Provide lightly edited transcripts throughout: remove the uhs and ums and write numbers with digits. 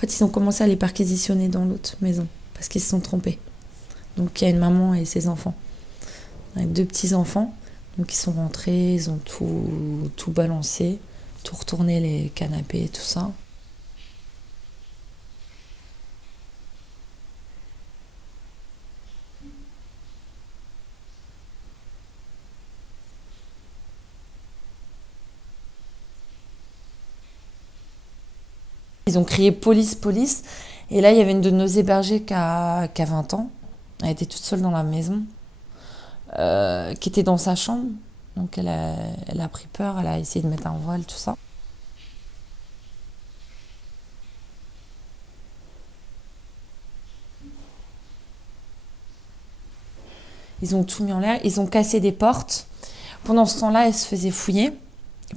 fait, ils ont commencé à les perquisitionner dans l'autre maison parce qu'ils se sont trompés. Donc il y a une maman et ses enfants, avec 2 petits-enfants. Donc ils sont rentrés, ils ont tout balancé, tout retourné les canapés, tout ça. Ils ont crié police, police. Et là, il y avait une de nos hébergées qui a 20 ans. Elle était toute seule dans la maison, qui était dans sa chambre. Donc elle a pris peur, elle a essayé de mettre un voile, tout ça. Ils ont tout mis en l'air, ils ont cassé des portes. Pendant ce temps-là, elle se faisait fouiller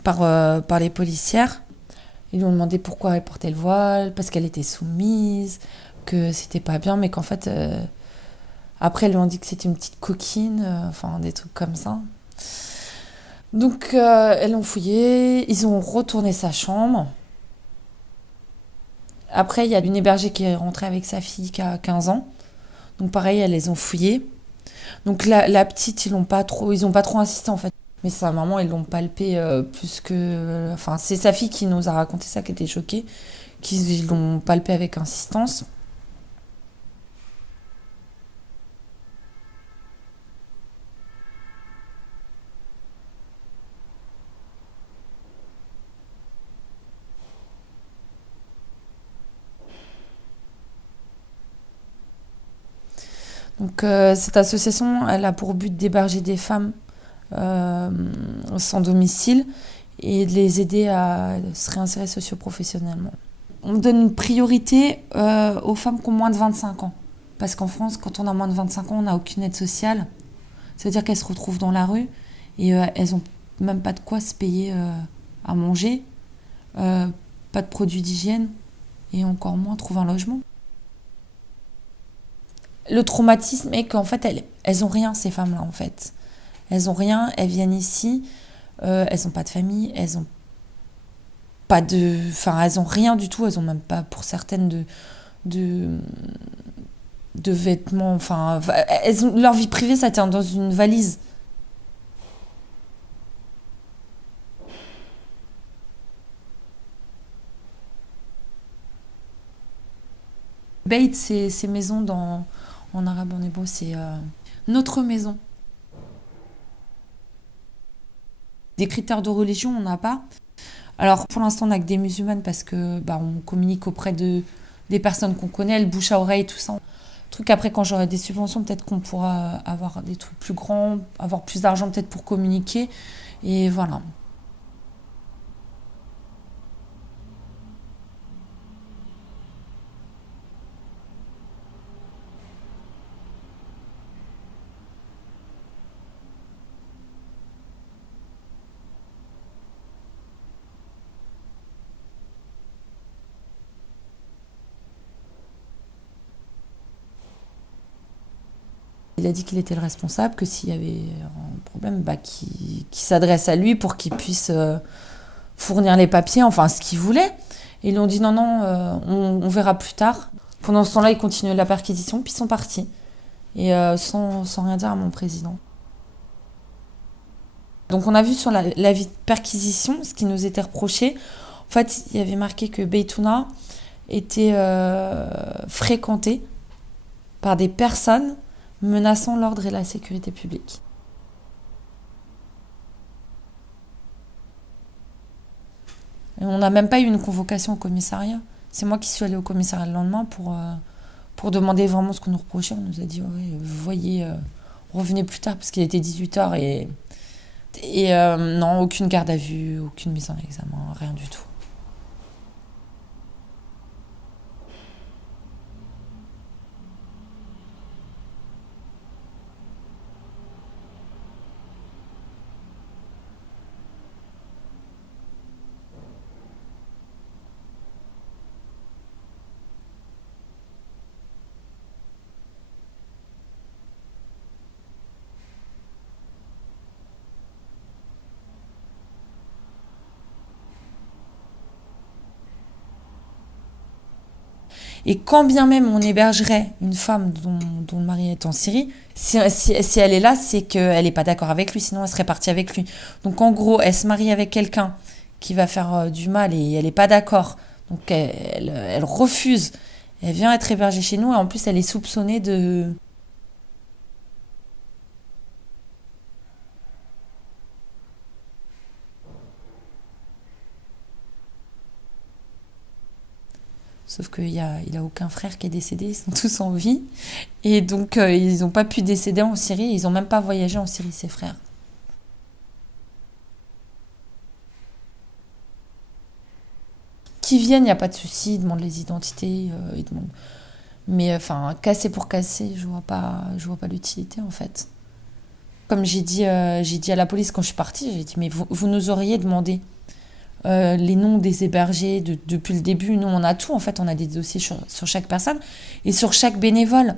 par les policières. Ils lui ont demandé pourquoi elle portait le voile, parce qu'elle était soumise, que c'était pas bien, mais qu'en fait, après, ils lui ont dit que c'était une petite coquine, enfin des trucs comme ça. Donc, elles l'ont fouillé, ils ont retourné sa chambre. Après, il y a une hébergée qui est rentrée avec sa fille qui a 15 ans. Donc, pareil, elles les ont fouillées. Donc, la petite, ils ont pas trop insisté en fait. Mais sa maman, ils l'ont palpé plus que. Enfin, c'est sa fille qui nous a raconté ça, qui était choquée, qu'ils l'ont palpé avec insistance. Donc, cette association, elle a pour but d'héberger des femmes euh, sans domicile et de les aider à se réinsérer socio-professionnellement. On donne une priorité aux femmes qui ont moins de 25 ans. Parce qu'en France, quand on a moins de 25 ans, on n'a aucune aide sociale. Ça veut dire qu'elles se retrouvent dans la rue et elles n'ont même pas de quoi se payer à manger, euh, pas de produits d'hygiène et encore moins trouver un logement. Le traumatisme est qu'en fait, elles ont rien, ces femmes-là, en fait. Elles ont rien, elles viennent ici, elles n'ont pas de famille, elles ont pas de. Enfin, elles ont rien du tout, elles ont même pas, pour certaines, de, de vêtements. Enfin, leur vie privée, ça tient dans une valise. Beit, c'est maison en arabe, en hébreu, c'est notre maison. Des critères de religion, on n'a pas. Alors, pour l'instant, on n'a que des musulmanes parce que on communique auprès des personnes qu'on connaît, le bouche à oreille, tout ça. Truc après, quand j'aurai des subventions, peut-être qu'on pourra avoir des trucs plus grands, avoir plus d'argent peut-être pour communiquer. Et voilà. Il a dit qu'il était le responsable, que s'il y avait un problème, qu'il s'adresse à lui pour qu'il puisse fournir les papiers, enfin ce qu'il voulait. Et ils lui ont dit non, non, on verra plus tard. Pendant ce temps-là, ils continuaient la perquisition, puis ils sont partis. Et sans rien dire à mon président. Donc on a vu sur l'avis de perquisition ce qui nous était reproché. En fait, il y avait marqué que Beytouna était fréquenté par des personnes menaçant l'ordre et la sécurité publique. Et on n'a même pas eu une convocation au commissariat. C'est moi qui suis allée au commissariat le lendemain pour demander vraiment ce qu'on nous reprochait. On nous a dit, ouais, vous voyez, revenez plus tard parce qu'il était 18h et non, aucune garde à vue, aucune mise en examen, rien du tout. Et quand bien même on hébergerait une femme dont le mari est en Syrie, si elle est là, c'est qu'elle n'est pas d'accord avec lui, sinon elle serait partie avec lui. Donc en gros, elle se marie avec quelqu'un qui va faire du mal et elle n'est pas d'accord. Donc elle refuse. Elle vient être hébergée chez nous et en plus elle est soupçonnée de... Sauf qu'il a aucun frère qui est décédé, ils sont tous en vie. Et donc, ils n'ont pas pu décéder en Syrie, ils n'ont même pas voyagé en Syrie, ses frères. Qui viennent, il n'y a pas de souci, ils demandent les identités, ils demandent... Mais enfin, casser pour casser, je vois pas l'utilité en fait. Comme j'ai dit à la police quand je suis partie, j'ai dit, mais vous nous auriez demandé les noms des hébergés depuis le début. Nous, on a tout, en fait, on a des dossiers sur chaque personne et sur chaque bénévole.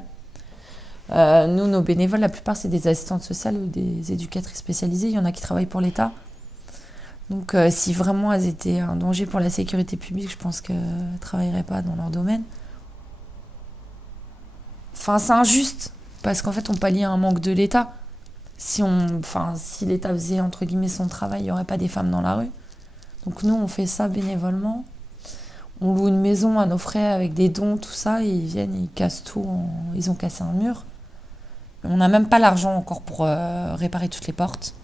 Nous, nos bénévoles, la plupart, c'est des assistantes sociales ou des éducatrices spécialisées. Il y en a qui travaillent pour l'État. Donc, si vraiment elles étaient un danger pour la sécurité publique, je pense qu'elles ne travailleraient pas dans leur domaine. Enfin, c'est injuste, parce qu'en fait, on pallie un manque de l'État. Si l'État faisait, entre guillemets, son travail, il n'y aurait pas des femmes dans la rue. Donc nous, on fait ça bénévolement. On loue une maison à nos frais avec des dons, tout ça, et ils viennent, ils cassent tout. Ils ont cassé un mur. On n'a même pas l'argent encore pour réparer toutes les portes.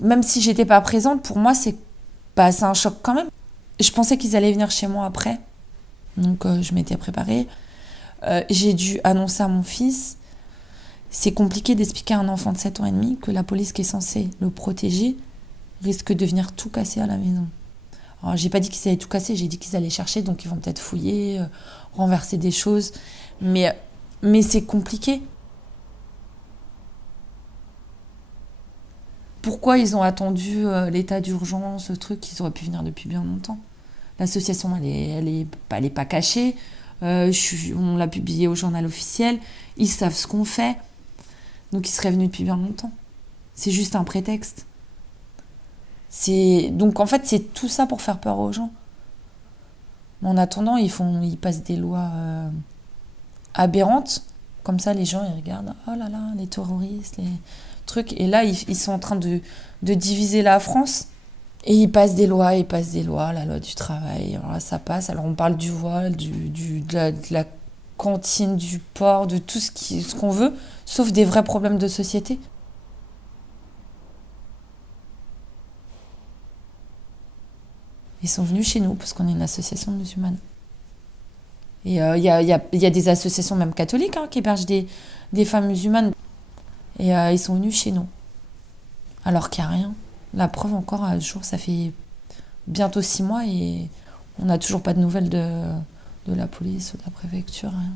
Même si j'étais pas présente, pour moi, c'est un choc quand même. Je pensais qu'ils allaient venir chez moi après. Donc je m'étais préparée. J'ai dû annoncer à mon fils. C'est compliqué d'expliquer à un enfant de 7 ans et demi que la police qui est censée le protéger risque de venir tout casser à la maison. Alors, j'ai pas dit qu'ils allaient tout casser, j'ai dit qu'ils allaient chercher, donc ils vont peut-être fouiller, renverser des choses. Mais c'est compliqué. Pourquoi ils ont attendu l'état d'urgence, ce truc, ils auraient pu venir depuis bien longtemps. L'association, elle est pas cachée. On l'a publié au journal officiel. Ils savent ce qu'on fait. Donc ils seraient venus depuis bien longtemps. C'est juste un prétexte. Donc en fait, c'est tout ça pour faire peur aux gens. Mais en attendant, ils passent des lois aberrantes. Comme ça, les gens, ils regardent, oh là là, les terroristes, les trucs. Et là, ils sont en train de diviser la France. Et ils passent des lois, la loi du travail. Alors là, ça passe. Alors on parle du voile, de la cantine, du port, de tout ce qu'on veut, sauf des vrais problèmes de société. Ils sont venus chez nous parce qu'on est une association musulmane. Et il y a des associations même catholiques qui hébergent des femmes musulmanes. Et ils sont venus chez nous. Alors qu'il n'y a rien. La preuve encore, à ce jour, ça fait bientôt 6 mois et on n'a toujours pas de nouvelles de la police ou de la préfecture. Rien.